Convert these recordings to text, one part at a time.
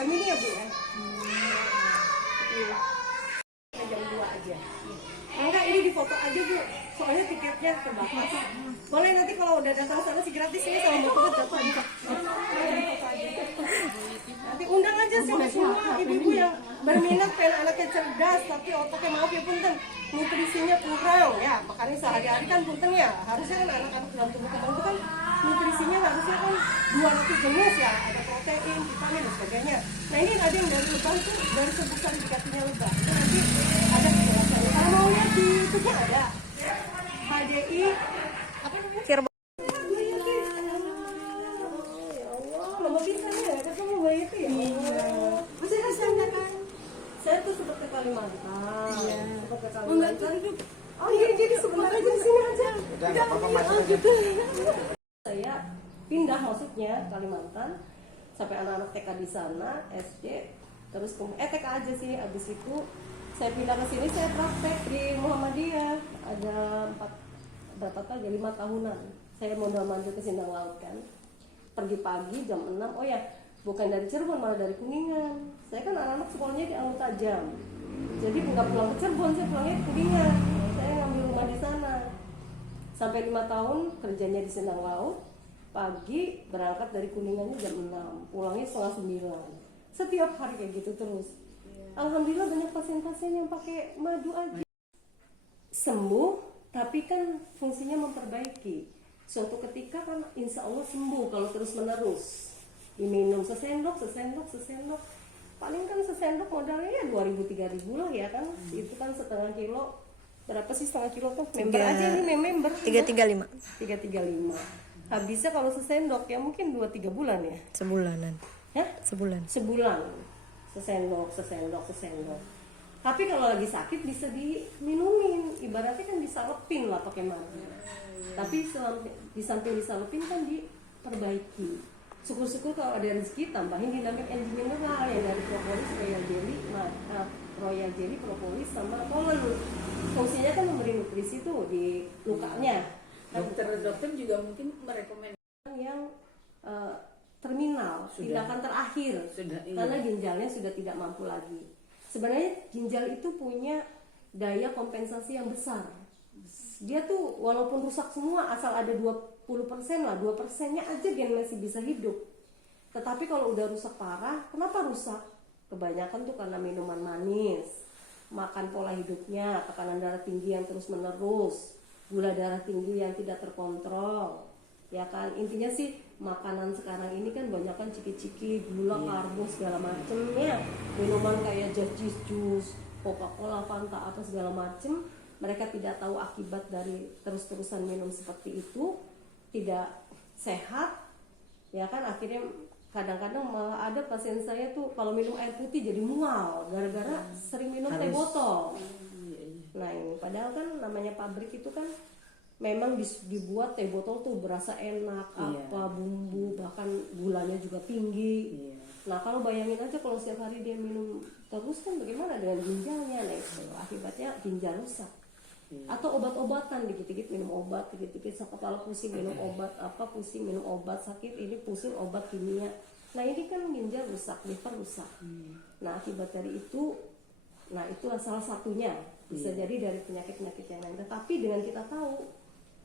malam ini ya Bu ya. Jam 2 aja. Enggak, ini di foto aja Bu. Soalnya tiketnya terbatas. Boleh nanti kalau udah datang sana sih gratis ini sama motor jatuh di foto aja. Nanti undang aja semua ibu-ibu yang berminat pengen anaknya cerdas tapi otaknya maaf ya punten nutrisinya kurang ya, makanya sehari-hari kan punten ya harusnya kan anak-anak dalam tubuh kembang itu kan nutrisinya harusnya kan 200 jenis ya, ada protein, vitamin dan sebagainya. Nah ini ada yang dari lebah itu dari sebutan dikasihnya lebah itu nanti ada penjelasannya. Kalau mau lihat di YouTube ada HDI apa namanya? Cirebon. Saya tuh sempat ke Kalimantan. Sempat ke Kalimantan. Oh iya, jadi sebentar aja di sini aja. Udah, apa-apa, gitu. Saya pindah maksudnya Kalimantan sampai anak-anak TK di sana, SD, terus TK aja sih. Habis itu saya pindah ke sini, saya praktek di Muhammadiyah. Ada 5 tahunan. Saya modal manjur ke Sindang Laut kan. Pergi pagi jam 6. Oh ya, bukan dari Cirebon, malah dari Kuningan. Saya kan anak-anak sekolahnya di Alun Tajam. Jadi nggak pulang ke Cirebon, saya pulangnya di Kuningan. Saya ngambil rumah di sana. Sampai 5 tahun kerjanya di Sindang Laut. Pagi berangkat dari Kuningannya jam 6, pulangnya setengah 9. Setiap hari kayak gitu terus. Alhamdulillah banyak pasien-pasien yang pakai madu aja sembuh, tapi kan fungsinya memperbaiki. Suatu ketika kan insya Allah sembuh kalau terus menerus. Diminum sesendok, paling kan sesendok modalnya ya 2.000-3.000 lah ya kan. Itu kan setengah kilo, berapa sih setengah kilo tuh? Member aja ini member 335. 335. Habisnya kalau sesendok ya mungkin 2-3 bulan ya. Sebulanan. Ya? Sebulan. Sesendok. Tapi kalau lagi sakit bisa diminumin, ibaratnya kan disalepin lah pakai madu. Tapi di samping disalepin kan diperbaiki. Syukur-syukur kalau ada rezeki tambahin dinamik energi mineral ya dari propolis, royal jelly, propolis sama pollen. Fungsinya kan memberi nutrisi tuh di lukanya. Dokter juga mungkin merekomendasikan yang terminal, tindakan terakhir karena ginjalnya sudah tidak mampu lagi. Sebenarnya ginjal itu punya daya kompensasi yang besar. Dia tuh walaupun rusak semua asal ada 20% lah, 2%-nya aja gen masih bisa hidup. Tetapi kalau udah rusak parah, kenapa rusak? Kebanyakan tuh karena minuman manis, makan pola hidupnya, tekanan darah tinggi yang terus menerus, gula darah tinggi yang tidak terkontrol. Ya kan, intinya sih makanan sekarang ini kan banyak kan ciki-ciki, gula, karbo segala macemnya. Minuman kayak jus, Coca-Cola, Fanta, apa segala macem. Mereka tidak tahu akibat dari terus-terusan minum seperti itu, tidak sehat. Ya kan, akhirnya kadang-kadang malah ada pasien saya tuh kalau minum air putih jadi mual gara-gara sering minum teh botol. Nah ini padahal kan namanya pabrik itu kan memang dibuat teh botol tuh berasa enak, apa bumbu bahkan gulanya juga tinggi. Nah kalau bayangin aja kalau setiap hari dia minum terus kan bagaimana dengan ginjalnya? Nah itu akibatnya ginjal rusak. Atau obat-obatan dikit-dikit minum obat, dikit-dikit kepala pusing minum obat, apa pusing minum obat, sakit ini pusing obat kimia. Nah ini kan ginjal rusak, liver rusak. Nah akibat dari itu, nah itulah salah satunya. Bisa jadi dari penyakit-penyakit yang lain. Tetapi dengan kita tahu,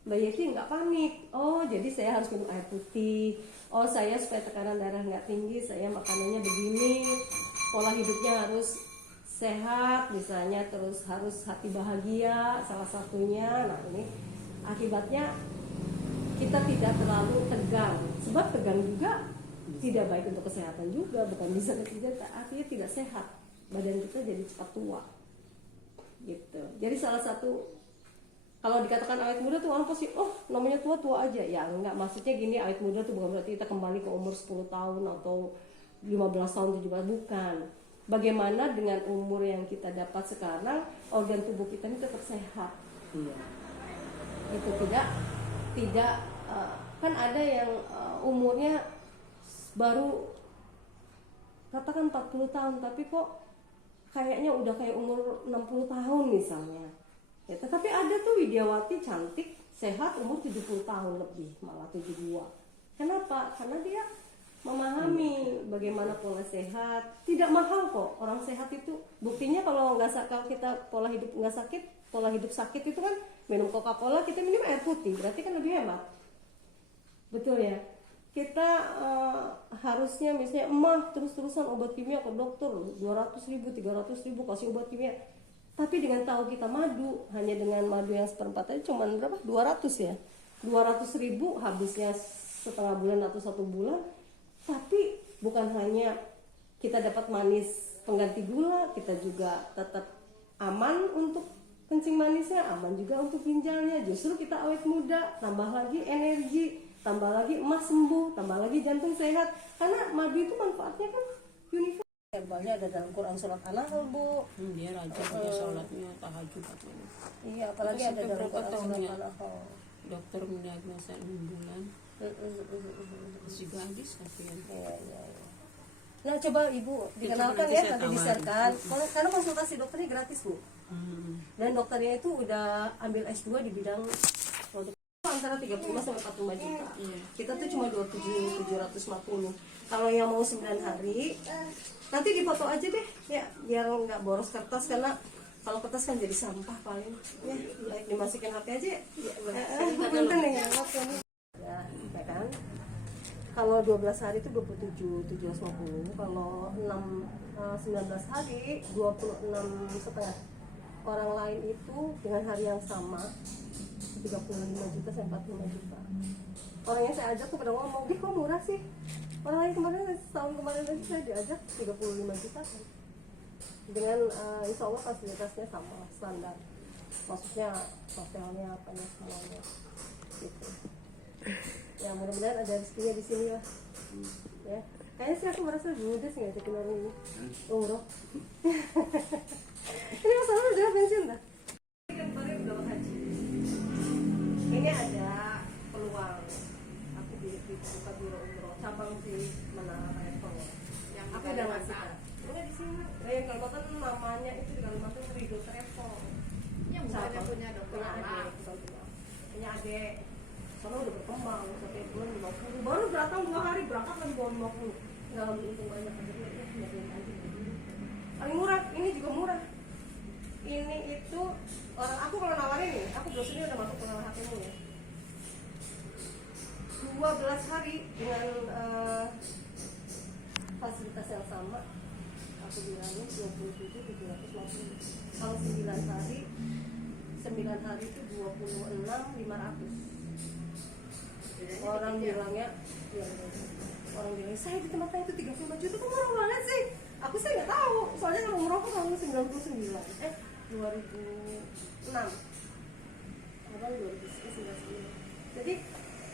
Mbak Yeti nggak panik. Oh jadi saya harus minum air putih. Oh saya supaya tekanan darah nggak tinggi, saya makanannya begini. Pola hidupnya harus sehat misalnya, terus harus hati bahagia salah satunya. Nah ini akibatnya kita tidak terlalu tegang, sebab tegang juga tidak baik untuk kesehatan juga, bukan bisa tidak, artinya tidak sehat, badan kita jadi cepat tua gitu. Jadi salah satu kalau dikatakan awet muda tuh orang pasti namanya tua aja ya, enggak, maksudnya gini, awet muda tuh bukan berarti kita kembali ke umur 10 tahun atau 15 tahun 17, bukan. Bagaimana dengan umur yang kita dapat sekarang, organ tubuh kita ini tetap sehat. Itu tidak kan ada yang umurnya baru katakan 40 tahun tapi kok kayaknya udah kayak umur 60 tahun misalnya. Ya, tetapi ada tuh Widiawati cantik, sehat, umur 70 tahun lebih, malah 72. Kenapa? Karena dia memahami bagaimana pola sehat. Tidak mahal kok, orang sehat itu buktinya kalau kita pola hidup nggak sakit, pola hidup sakit itu kan minum Coca-Cola, kita minum air putih, berarti kan lebih hemat, betul ya. Kita harusnya misalnya terus-terusan obat kimia ke dokter 200.000, 300.000 kasih obat kimia, tapi dengan tahu kita madu, hanya dengan madu yang seperempat aja cuman berapa, 200 ya, 200.000 habisnya setengah bulan atau 1 bulan. Tapi bukan hanya kita dapat manis pengganti gula, kita juga tetap aman untuk kencing manisnya, aman juga untuk ginjalnya. Justru kita awet muda, tambah lagi energi, tambah lagi emas sembuh, tambah lagi jantung sehat. Karena madu itu manfaatnya kan universal. Herbanya ada dalam Quran surat An-Nahl, Bu. Dia rajin dia sholatnya tahajud. Iya, apalagi ada dalam Quran surat An-Nahl. Dokter mendiagnosa 6 bulan. Terus juga habis tapi ya. Nah, coba Ibu dikenalkan ya, nanti di-sharekan. Karena konsultasi dokternya gratis, Bu. Dan dokternya itu udah ambil S2 di bidang produk antara 35 sampai 45 juta. Kita tuh cuma 27.750. Kalau yang mau 9 hari, nanti difoto aja deh ya, biar nggak boros kertas, karena kalau kertas kan jadi sampah paling. Ya, baik dimasukin HP aja. Punten nih ya, oke nih. Ya kan? Kalau 12 hari itu 27.750, kalau 19 hari 26,5. Orang lain itu dengan hari yang sama 35 juta sampai 45 juta. Orang yang saya ajak tuh pada ngomong, "Kok murah sih?" Orang lain setahun kemarin aja saya diajak 35 juta kan. Dengan insya Allah fasilitasnya sama, standar. Maksudnya hotelnya apanya semuanya gitu. Ya mudah-mudahan ada rezekinya di sini lah. Ya, kayaknya sih aku merasa ludes ngajakin orang ini umroh. Ini masalah udah pensiun dah. Kemarin udah haji. Ini ada peluang. Aku buka biro umroh cabang di Menara Repong. Yang aku udah ngasih. Enggak di sini. Yang Kalimantan namanya itu di Kalimantan Ridho Repong. Yang bukannya punya dokter anak. Punya adik. Soalnya udah berkembang sampai bulan 50. Baru datang 2 hari berangkat lagi bawa 50. Nggak ambil untung banyak aja. Paling murah, ini juga murah. Ini itu orang aku kalau nawarin nih, aku brosurnya udah masuk ke HP-mu ya. 12 hari dengan fasilitas yang sama, aku bilangnya 27.750. Kalau 9 hari itu 26.500. Orang bilangnya ya, orang bilang saya di tempatnya itu 35 juta, kok murah banget sih? Aku sih nggak tahu, soalnya kalau umroh aku tahun 2006. Apa 2009. Jadi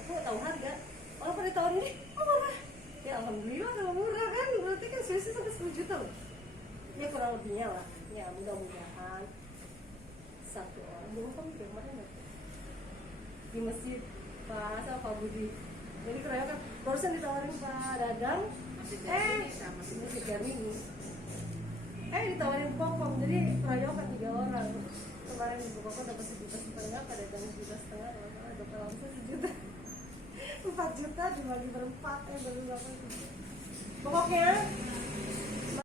aku nggak tahu harga. Malah pada tahun ini murah. Ya alhamdulillah kalau murah kan, berarti kan selisih sampai 10 juta loh. Ya kurang lebihnya lah. Ya mudah-mudahan satu orang dulu kan kemarin di masjid Pak Budi. Jadi keren kan, barusan ditawarin Pak Dadang, masih 3 minggu. Ditawarin Popom, jadi keroyokan 3 orang. Kemarin di Popom dapat 1,5 juta, Pak Dadang 1,5 juta, kalau dokter langsung 1 juta. 4 juta dibagi berempat, baru 8 juta. Pokoknya